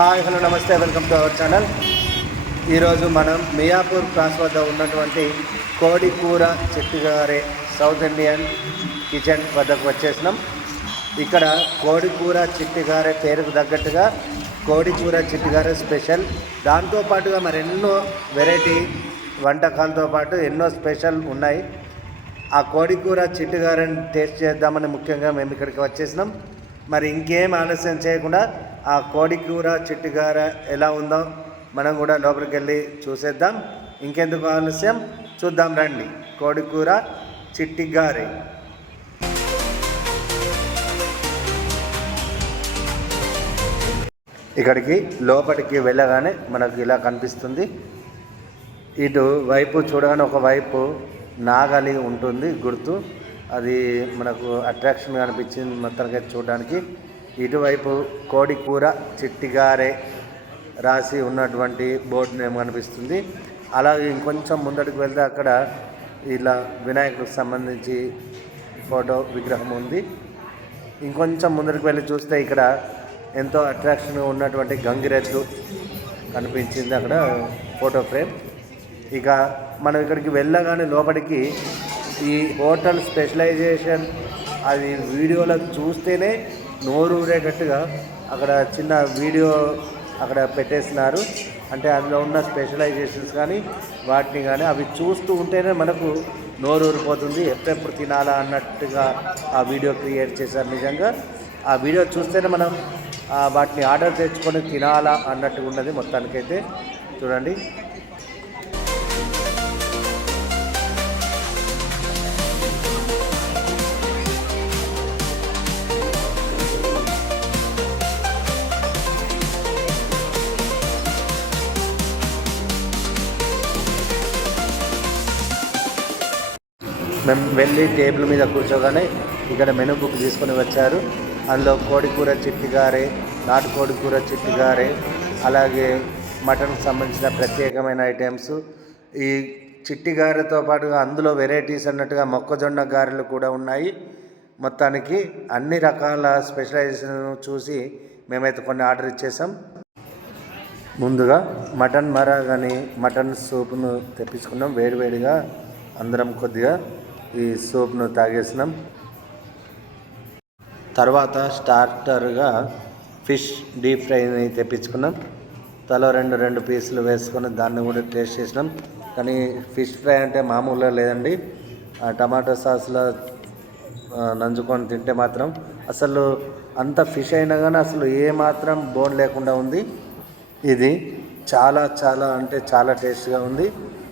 Hi hello నమస్తే welcome to our channel. ఈరోజు మనం మియాపూర్ క్రాస్ వద్ద ఉన్నటువంటి కోడికూర చెట్టుగారే సౌత్ ఇండియన్ కిచెన్ వద్దకు వచ్చేసినాం. ఇక్కడ కోడికూర చిట్టిగారే పేరుకు తగ్గట్టుగా కోడికూర చిట్టిగారే స్పెషల్. దాంతోపాటుగా మరెన్నో వెరైటీ వంటకాలతో పాటు ఎన్నో స్పెషల్ ఉన్నాయి. ఆ కోడికూర చిట్టుగారని టేస్ట్ చేద్దామని ముఖ్యంగా మేము ఇక్కడికి వచ్చేసినాం. మరి ఇంకేం ఆలస్యం చేయకుండా ఆ కోడికూర చిట్టుగార ఎలా ఉందో మనం కూడా లోపలికి వెళ్ళి చూసేద్దాం. ఇంకెందుకు ఆలస్యం? చూద్దాం రండి. కోడికూర చిట్టిగారి ఇక్కడికి లోపలికి వెళ్ళగానే మనకు ఇలా కనిపిస్తుంది. ఇటు వైపు చూడగానే ఒక వైపు నాగలి ఉంటుంది గుర్తు. అది మనకు అట్రాక్షన్ అనిపించింది మొత్తానికి చూడడానికి. ఇటువైపు కోడి కూర చిట్టిగారే రాసి ఉన్నటువంటి బోర్డు నేమ్ కనిపిస్తుంది. అలాగే ఇంకొంచెం ముందటికి వెళ్తే అక్కడ ఇలా వినాయకుడికి సంబంధించి ఫోటో విగ్రహం ఉంది. ఇంకొంచెం ముందరికి వెళ్ళి చూస్తే ఇక్కడ ఎంతో అట్రాక్షన్ ఉన్నటువంటి గంగిరెద్దు కనిపించింది అక్కడ ఫోటో ఫ్రేమ్ ఇక మనం ఇక్కడికి వెళ్ళగానే లోపలికి ఈ హోటల్ స్పెషలైజేషన్ అది వీడియోలో చూస్తేనే నోరు ఊరేటట్టుగా అక్కడ చిన్న వీడియో అక్కడ పెట్టేసినారు. అంటే అందులో ఉన్న స్పెషలైజేషన్స్ కానీ వాటిని కానీ అవి చూస్తూ ఉంటేనే మనకు నోరు ఊరిపోతుంది. ఎప్పుడెప్పుడు తినాలా అన్నట్టుగా ఆ వీడియో క్రియేట్ చేశారు నిజంగా. ఆ వీడియో చూస్తేనే మనం వాటిని ఆర్డర్ తెచ్చుకొని తినాలా అన్నట్టుగా ఉన్నది మొత్తానికైతే. చూడండి. మేము వెళ్ళి టేబుల్ మీద కూర్చోగానే ఇక్కడ మెనూ బుక్ తీసుకొని వచ్చారు. అందులో కోడి కూర చిట్టిగారే నాటుకోడి కూర చిట్టిగారే అలాగే మటన్కి సంబంధించిన ప్రత్యేకమైన ఐటమ్స్. ఈ చిట్టి గారెతో పాటుగా అందులో వెరైటీస్ అన్నట్టుగా మొక్కజొన్న గారెలు కూడా ఉన్నాయి. మొత్తానికి అన్ని రకాల స్పెషలైజేషన్ చూసి మేమైతే కొన్ని ఆర్డర్ ఇచ్చేసాం. ముందుగా మటన్ మరాగని మటన్ సూప్ను తెప్పించుకున్నాం వేడివేడిగా అందరం కొద్దిగా ఈ సూప్ను తాగేసినాం. తర్వాత స్టార్టర్గా ఫిష్ డీప్ ఫ్రైని తెప్పించుకున్నాం. తలో రెండు రెండు పీసులు వేసుకొని దాన్ని కూడా టేస్ట్ చేసినాం. కానీ ఫిష్ ఫ్రై అంటే మామూలుగా లేదండి. ఆ టమాటో సాస్లో నంజుకొని తింటే మాత్రం అసలు అంత ఫిష్ అయినా కానీ అసలు ఏమాత్రం బోన్ లేకుండా ఉంది. ఇది చాలా చాలా అంటే చాలా టేస్ట్గా ఉంది.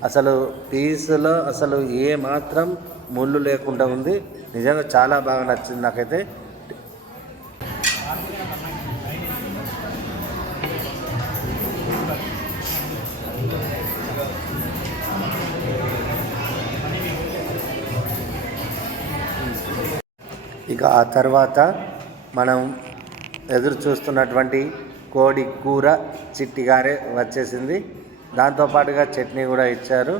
అసలు పీసులో అసలు ఏ మాత్రం ముళ్ళు లేకుండా ఉంది. నిజంగా చాలా బాగా నచ్చింది నాకైతే. ఇక ఆ తర్వాత మనం ఎదురు చూస్తున్నటువంటి కోడి కూర చిట్టిగారే వచ్చేసింది. దాంతోపాటుగా చట్నీ కూడా ఇచ్చారు.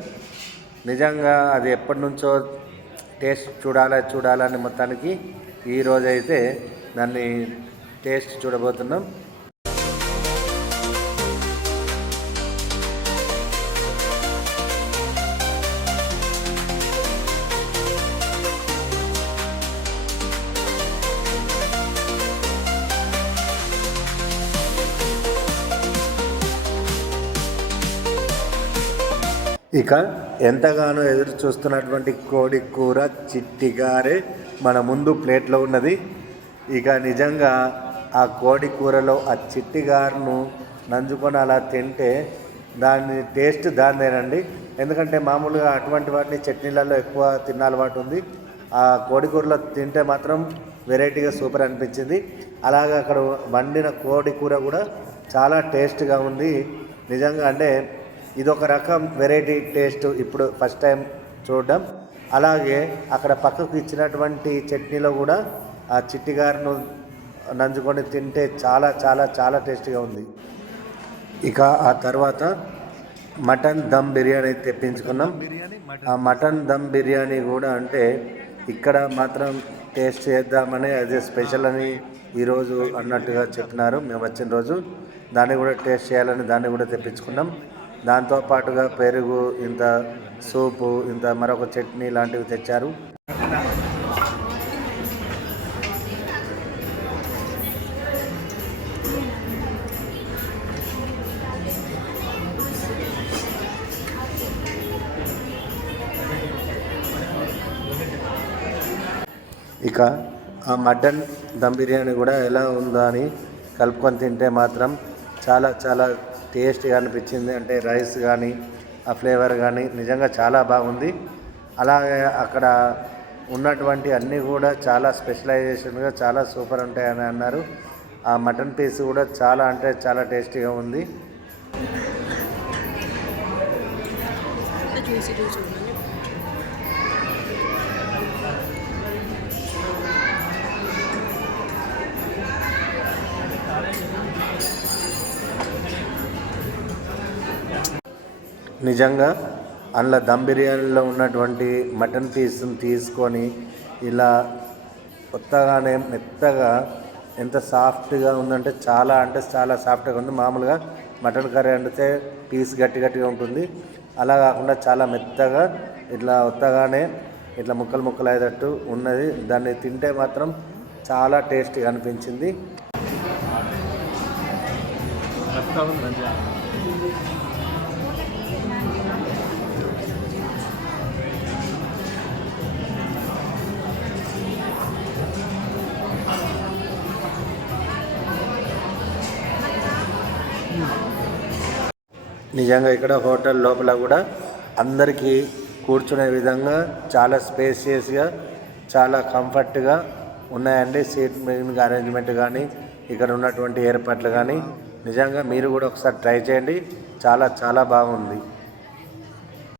నిజంగా అది ఎప్పటి నుంచో టేస్ట్ చూడాలా చూడాలని మొత్తానికి ఈరోజైతే దాన్ని టేస్ట్ చూడబోతున్నాం. ఇక ఎంతగానో ఎదురు చూస్తున్నటువంటి కోడి కూర చిట్టిగారే మన ముందు ప్లేట్లో ఉన్నది. ఇక నిజంగా ఆ కోడి కూరలో ఆ చిట్టిగారును నంజుకొని అలా తింటే దాని టేస్ట్ దానిదేనండి. ఎందుకంటే మామూలుగా అటువంటి వాటిని చట్నీలలో ఎక్కువ తిన్న అలవాటు ఉంది. ఆ కోడి కూరలో తింటే మాత్రం వెరైటీగా సూపర్ అనిపించింది. అలాగే అక్కడ వండిన కోడి కూర కూడా చాలా టేస్ట్గా ఉంది. నిజంగా అంటే ఇదొక రకం వెరైటీ టేస్ట్ ఇప్పుడు ఫస్ట్ టైం చూడడం. అలాగే అక్కడ పక్కకు ఇచ్చినటువంటి చట్నీలో కూడా ఆ చిట్టిగారును నంజుకొని తింటే చాలా చాలా చాలా టేస్టీగా ఉంది. ఇక ఆ తర్వాత మటన్ దమ్ బిర్యానీ తెప్పించుకున్నాం. ఆ మటన్ దమ్ బిర్యానీ కూడా అంటే ఇక్కడ మాత్రం టేస్ట్ చేద్దామని అదే స్పెషల్ అని ఈరోజు అన్నట్టుగా చెప్పినారు. మేము వచ్చిన రోజు దాన్ని కూడా టేస్ట్ చేయాలని దాన్ని కూడా తెప్పించుకున్నాం. దాంతో పాటుగా పెరుగు ఇంత సూపు ఇంత మరొక చట్నీ లాంటివి తెచ్చారు. ఇక ఆ మటన్ దమ్ బిర్యానీ కూడా ఎలా ఉందా అని కలుపుకొని తింటే మాత్రం చాలా చాలా టేస్ట్గా అనిపించింది. అంటే రైస్ కానీ ఆ ఫ్లేవర్ కానీ నిజంగా చాలా బాగుంది. అలాగే అక్కడ ఉన్నటువంటి అన్నీ కూడా చాలా స్పెషలైజేషన్గా చాలా సూపర్ ఉంటాయని అన్నారు. ఆ మటన్ పీస్ కూడా చాలా అంటే చాలా టేస్టీగా ఉంది? నిజంగా అందులో దమ్ బిర్యానీలో ఉన్నటువంటి మటన్ పీస్ని తీసుకొని ఇలా కొత్తగానే మెత్తగా ఎంత సాఫ్ట్గా ఉందంటే చాలా అంటే చాలా సాఫ్ట్గా ఉంది. మామూలుగా మటన్ కర్రీ వండితే పీస్ గట్టి గట్టిగా ఉంటుంది. అలా కాకుండా చాలా మెత్తగా ఇట్లా కొత్తగానే ఇట్లా ముక్కలు ముక్కలు అయ్యేటట్టు ఉన్నది. దాన్ని తింటే మాత్రం చాలా టేస్టీగా అనిపించింది. నిజంగా ఇక్కడ హోటల్ లోపల కూడా అందరికీ కూర్చునే విధంగా చాలా స్పేసియస్గా చాలా కంఫర్ట్గా ఉన్నాయండి. సీట్ మెయిన్ అరేంజ్మెంట్ కానీ ఇక్కడ ఉన్నటువంటి ఏర్పాట్లు కానీ. నిజంగా మీరు కూడా ఒకసారి ట్రై చేయండి. చాలా చాలా బాగుంది.